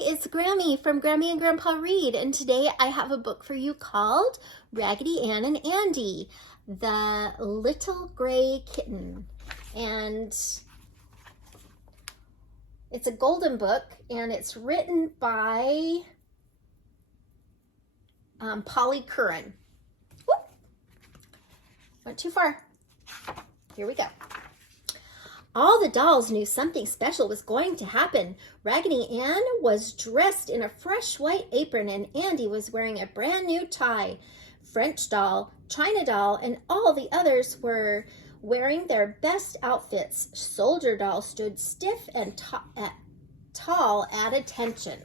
it's Grammy from Grammy and Grandpa Read, and today I have a book for you called Raggedy Ann and Andy, the Little Gray Kitten. And it's a golden book, and it's written by Polly Curren. Whoop! Went too far. Here we go. All the dolls knew something special was going to happen. Raggedy Ann was dressed in a fresh white apron, and Andy was wearing a brand new tie. French doll, China doll, and all the others were wearing their best outfits. Soldier doll stood stiff and tall at attention.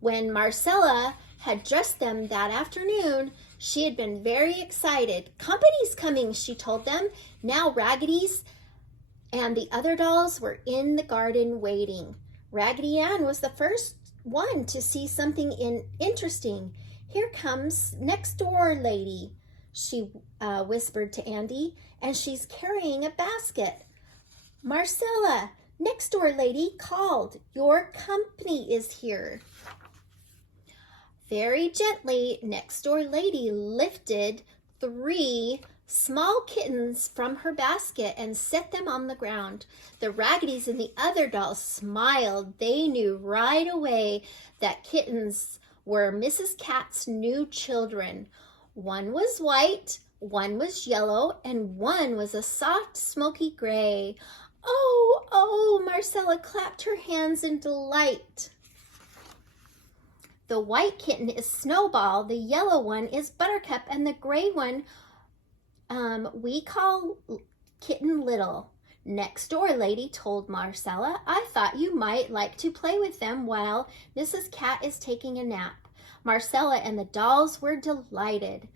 When Marcella had dressed them that afternoon, she had been very excited. "Company's coming," she told them. Now Raggedy's and the other dolls were in the garden waiting. Raggedy Ann was the first one to see something interesting. "Here comes next door lady," she whispered to Andy, "and she's carrying a basket." "Marcella, next door lady called. Your company is here." Very gently, next door lady lifted 3 small kittens from her basket and set them on the ground. The Raggedy's and the other dolls smiled. They knew right away that Kittens were Mrs. Cat's new children. One was white, one was yellow, and one was a soft, smoky gray. "Oh, oh," Marcella clapped her hands in delight. "The white kitten is Snowball, the yellow one is Buttercup, and the gray one we call Kitten Little." Next door lady told Marcella, "I thought you might like to play with them while Mrs. Cat is taking a nap." Marcella and the dolls were delighted.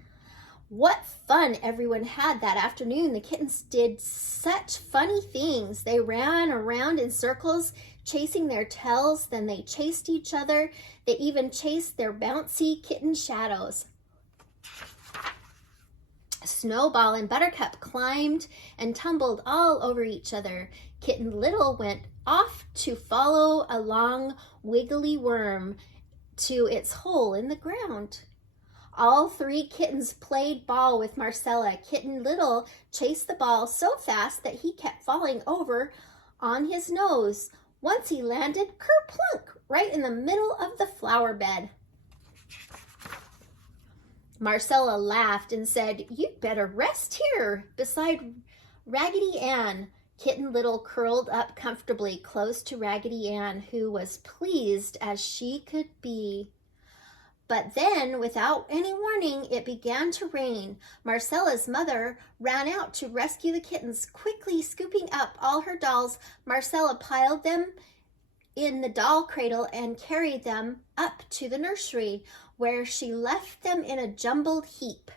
What fun everyone had that afternoon. The kittens did such funny things. They ran around in circles, chasing their tails. Then they chased each other. They even chased their bouncy kitten shadows. Snowball and Buttercup climbed and tumbled all over each other. Kitten Little went off to follow a long, wiggly worm to its hole in the ground. All 3 kittens played ball with Marcella. Kitten Little chased the ball so fast that he kept falling over on his nose. Once he landed kerplunk right in the middle of the flower bed. Marcella laughed and said, "You'd better rest here beside Raggedy Ann." Kitten Little curled up comfortably close to Raggedy Ann, who was pleased as she could be. But then, without any warning, it began to rain. Marcella's mother ran out to rescue the kittens. Quickly scooping up all her dolls, Marcella piled them in the doll cradle and carried them up to the nursery, where she left them in a jumbled heap.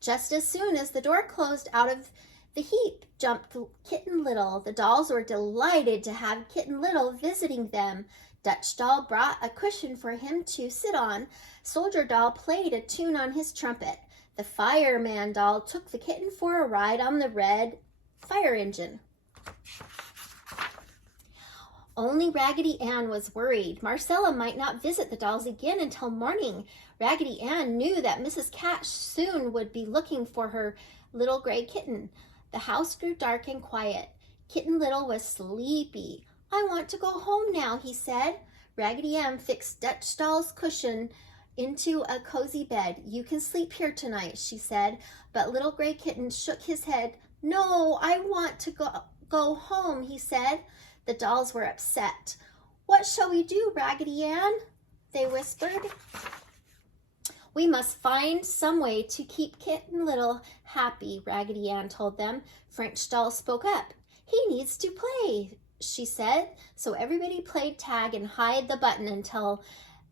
Just as soon as the door closed, out of the heap jumped Kitten Little. The dolls were delighted to have Kitten Little visiting them. Dutch doll brought a cushion for him to sit on. Soldier doll played a tune on his trumpet. The fireman doll took the kitten for a ride on the red fire engine. Only Raggedy Ann was worried. Marcella might not visit the dolls again until morning. Raggedy Ann knew that Mrs. Cat soon would be looking for her little gray kitten. The house grew dark and quiet. Kitten Little was sleepy. "I want to go home now," he said. Raggedy Ann fixed Dutch doll's cushion into a cozy bed. "You can sleep here tonight," she said. But little gray kitten shook his head. "No, I want to go home," he said. The dolls were upset. "What shall we do, Raggedy Ann?" they whispered. "We must find some way to keep Kitten Little happy," Raggedy Ann told them. French doll spoke up. "He needs to play," she said. So everybody played tag and hide the button until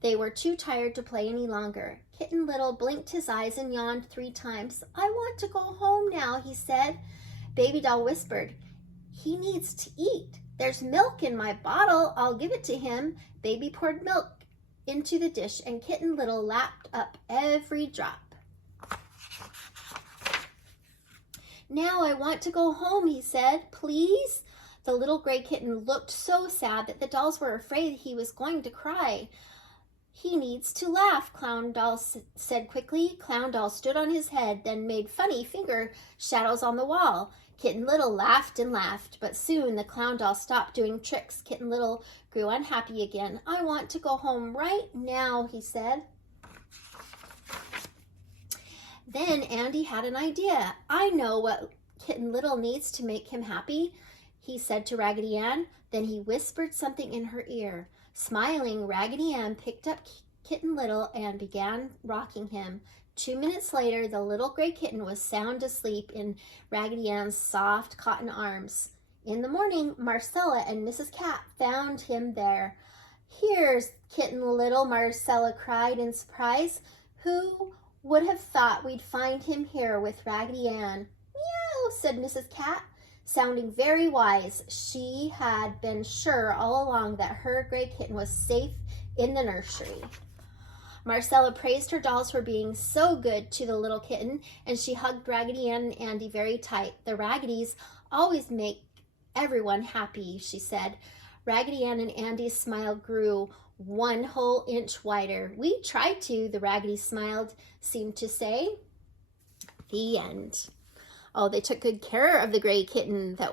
they were too tired to play any longer. Kitten Little blinked his eyes and yawned 3 times. "I want to go home now," he said. Baby doll whispered, "He needs to eat. There's milk in my bottle. I'll give it to him." Baby poured milk into the dish, and Kitten Little lapped up every drop. "Now I want to go home," he said. "Please?" The little gray kitten looked so sad that the dolls were afraid he was going to cry. He needs to laugh, Clown Doll said quickly. Clown Doll stood on his head, then made funny finger shadows on the wall. Kitten Little laughed and laughed, but soon the Clown Doll stopped doing tricks. Kitten Little grew unhappy again. I want to go home right now, he said. Then Andy had an idea. I know what Kitten Little needs to make him happy, he said to Raggedy Ann. Then he whispered something in her ear. Smiling, Raggedy Ann picked up Kitten Little and began rocking him. 2 minutes later, the little gray kitten was sound asleep in Raggedy Ann's soft cotton arms. In the morning, Marcella and Mrs. Cat found him there. Here's Kitten Little, Marcella cried in surprise. Who would have thought we'd find him here with Raggedy Ann? Meow, said Mrs. Cat, sounding very wise. She had been sure all along that her gray kitten was safe in the nursery. Marcella praised her dolls for being so good to the little kitten, and she hugged Raggedy Ann and Andy very tight. The Raggedys always make everyone happy, she said. Raggedy Ann and Andy's smile grew 1 whole inch wider. We tried to, the Raggedy smiled, seemed to say. The end. Oh, they took good care of the gray kitten that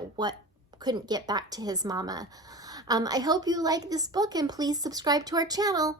couldn't get back to his mama. I hope you like this book, and please subscribe to our channel.